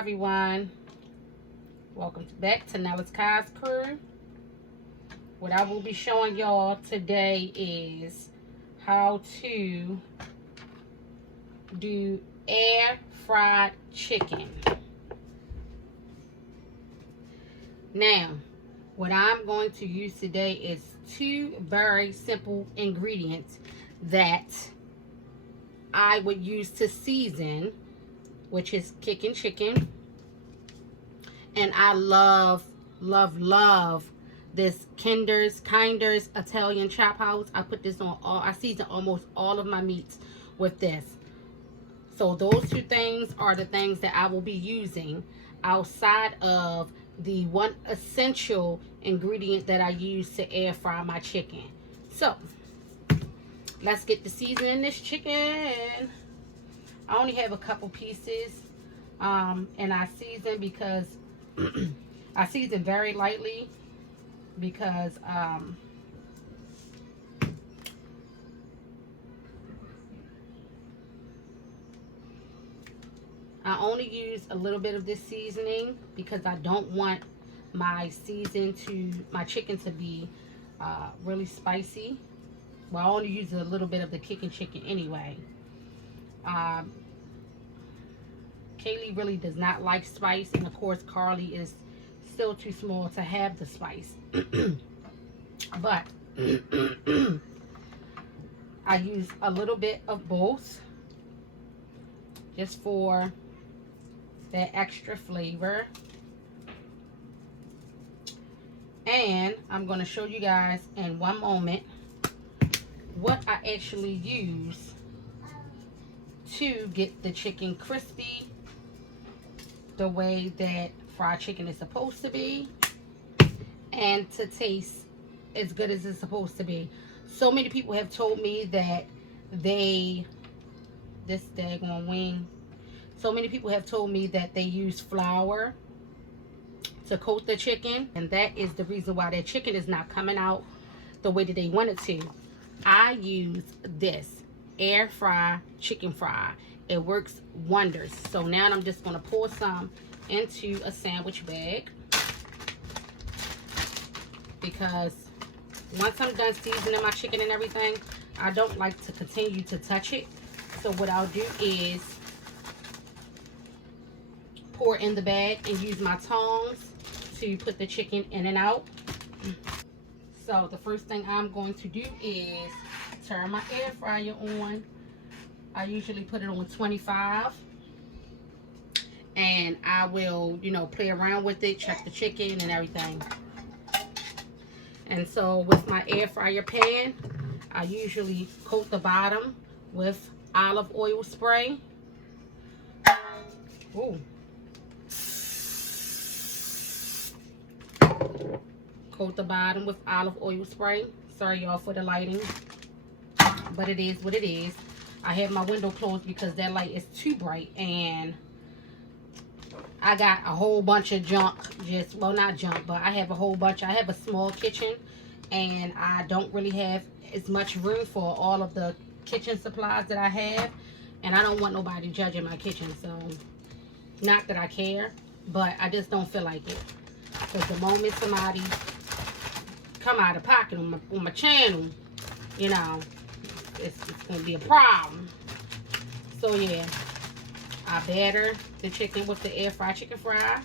everyone. Welcome back to Nella's Kai's Crew. What I will be showing y'all today is how to do air fried chicken. Now, what I'm going to use today is two very simple ingredients that I would use to season, which is kicking chicken. And I love this Kinder's Italian Chop House. I put this on I season almost all of my meats with this. So those two things are the things that I will be using outside of the one essential ingredient that I use to air fry my chicken. So let's get to seasoning this chicken. I only have a couple pieces, and I season because I season very lightly because I only use a little bit of this seasoning because I don't want my chicken to be really spicy. Well, I only use a little bit of the kicking chicken anyway. Kaylee really does not like spice, and of course Carly is still too small to have the spice. But I use a little bit of both just for that extra flavor. And I'm going to show you guys in one moment what I actually use to get the chicken crispy the way that fried chicken is supposed to be and to taste as good as it's supposed to be. So many people have told me that this daggone wing, so many people have told me that they use flour to coat the chicken, and that is the reason why their chicken is not coming out the way that they want it to. I use this air fry chicken fry. It works wonders. So now I'm just going to pour some into a sandwich bag, because once I'm done seasoning my chicken and everything, I don't like to continue to touch it. So what I'll do is pour in the bag and use my tongs to put the chicken in and out. So the first thing I'm going to do is turn my air fryer on. I usually put it on 25, and I will, play around with it, check the chicken and everything. And so with my air fryer pan, I usually coat the bottom with olive oil spray. Ooh. Coat the bottom with olive oil spray. Sorry y'all for the lighting, but it is what it is. I have my window closed because that light is too bright, and I got a whole bunch of junk. Well, not junk, but I have a whole bunch. I have a small kitchen, and I don't really have as much room for all of the kitchen supplies that I have, and I don't want nobody judging my kitchen. So, not that I care, but I just don't feel like it. Because the moment somebody come out of pocket on my channel, it's going to be a problem. So yeah, I batter the chicken with the air fried chicken fry.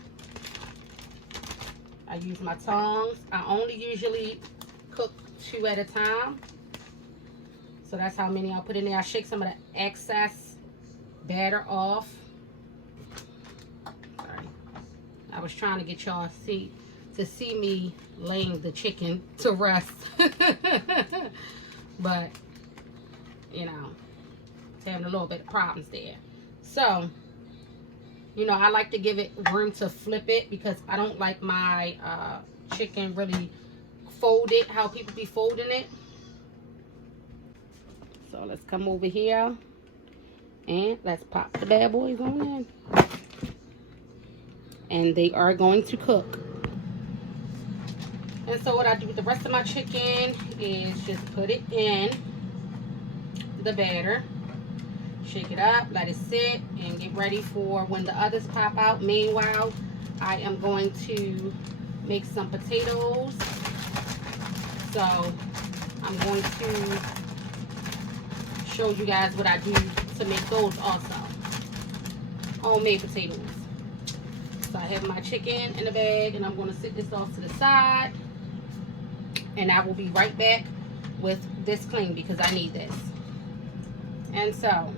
I use my tongs. I only usually cook 2 at a time. So that's how many I'll put in there. I shake some of the excess batter off. Sorry. I was trying to get y'all to see me laying the chicken to rest. But it's having a little bit of problems there. So, I like to give it room to flip it, because I don't like my chicken really folded, how people be folding it. So let's come over here and let's pop the bad boys on in. And they are going to cook. And so what I do with the rest of my chicken is just put it in the batter. Shake it up, let it sit, and get ready for when the others pop out. Meanwhile, I am going to make some potatoes. So I'm going to show you guys what I do to make those also. Homemade potatoes. So I have my chicken in the bag, and I'm going to sit this off to the side. And I will be right back with this clean because I need this. And so,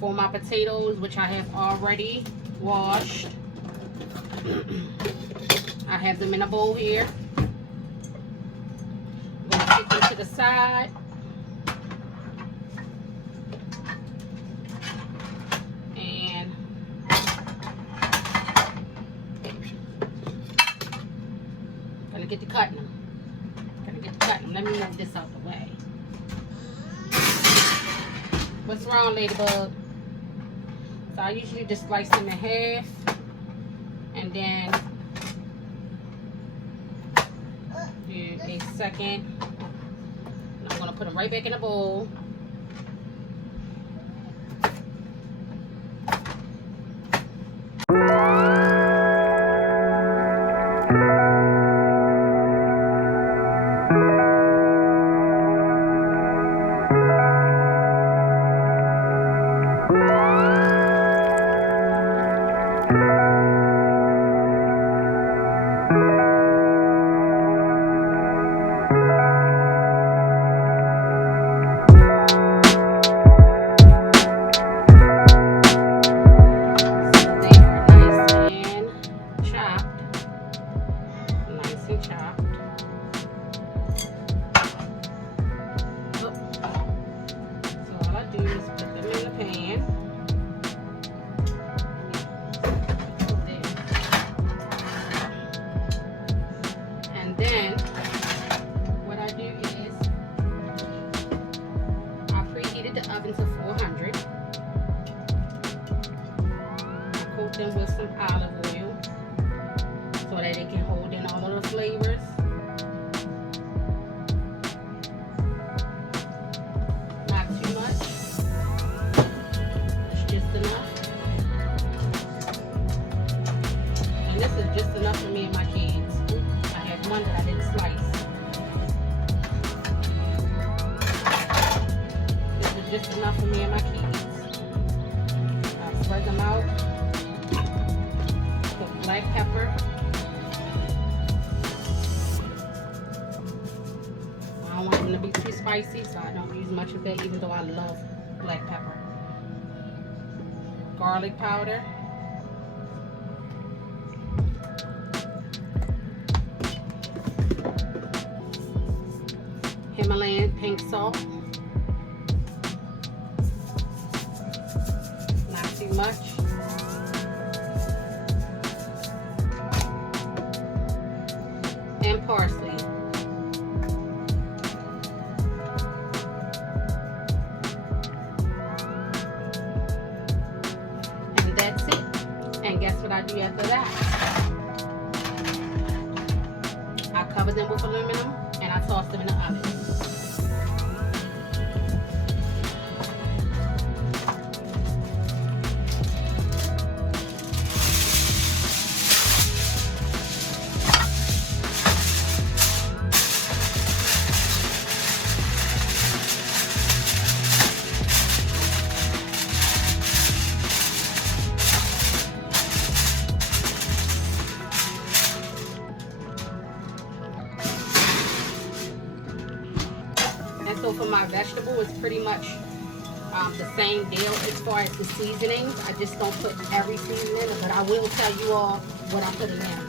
for my potatoes, which I have already washed, I have them in a bowl here. I'm going to sit them to the side. And I'm going to get to cutting them. Let me move this out the way. What's wrong, Ladybug? So I usually just slice them in half. And then do a second. And I'm going to put them right back in the bowl. Them with some olive oil so that it can hold in all of the flavors. Not too much. It's just enough. And this is just enough for me and my kids. I have one that I didn't slice. This is just enough for me and my kids. I'll spread them out. Black pepper. I don't want them to be too spicy, so I don't use much of that, even though I love black pepper. Garlic powder. Himalayan pink salt. Not too much. And parsley. And that's it. And guess what I do after that? I cover them with aluminum and I toss them in the oven. And so for my vegetable, it's pretty much the same deal as far as the seasonings. I just don't put every seasoning in it, but I will tell you all what I put in there.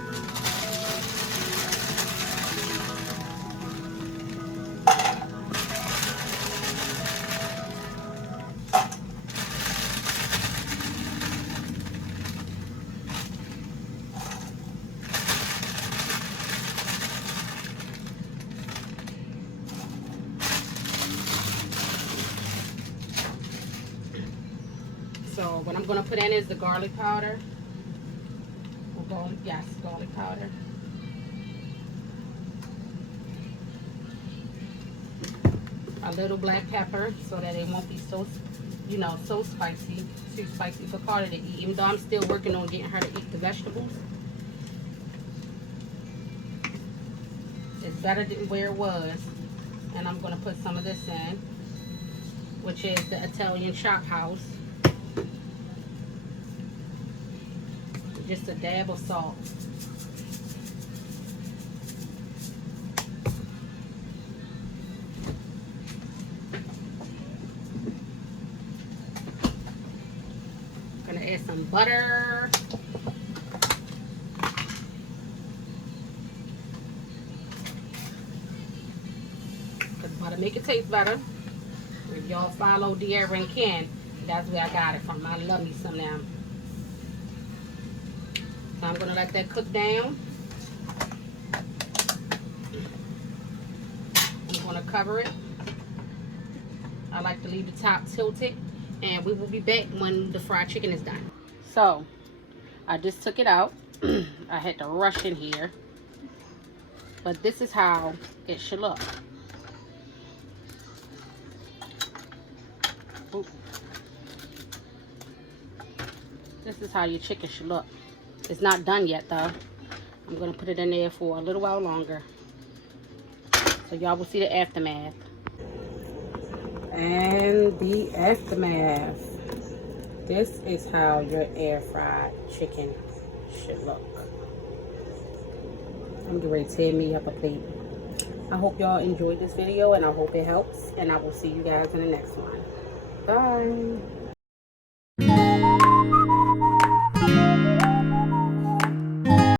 So what I'm going to put in is the garlic powder. Garlic powder. A little black pepper so that it won't be so you know, so spicy, too spicy for Carter to eat, even though I'm still working on getting her to eat the vegetables. It's better than where it was. And I'm going to put some of this in, which is the Italian chop house. Just a dab of salt. Gonna add some butter. Cause butter make it taste better. If y'all follow De'Ara and Ken, that's where I got it from. I love me some now. So I'm gonna let that cook down. I'm gonna cover it. I like to leave the top tilted, and we will be back when the fried chicken is done. So I just took it out. I had to rush in here, but this is how it should look. Ooh. This is how your chicken should look. It's not done yet though. I'm gonna put it in there for a little while longer, so y'all will see the aftermath. And the aftermath. This is how your air fried chicken should look. I'm getting ready to tear me up a plate. I hope y'all enjoyed this video, and I hope it helps, and I will see you guys in the next one. Bye.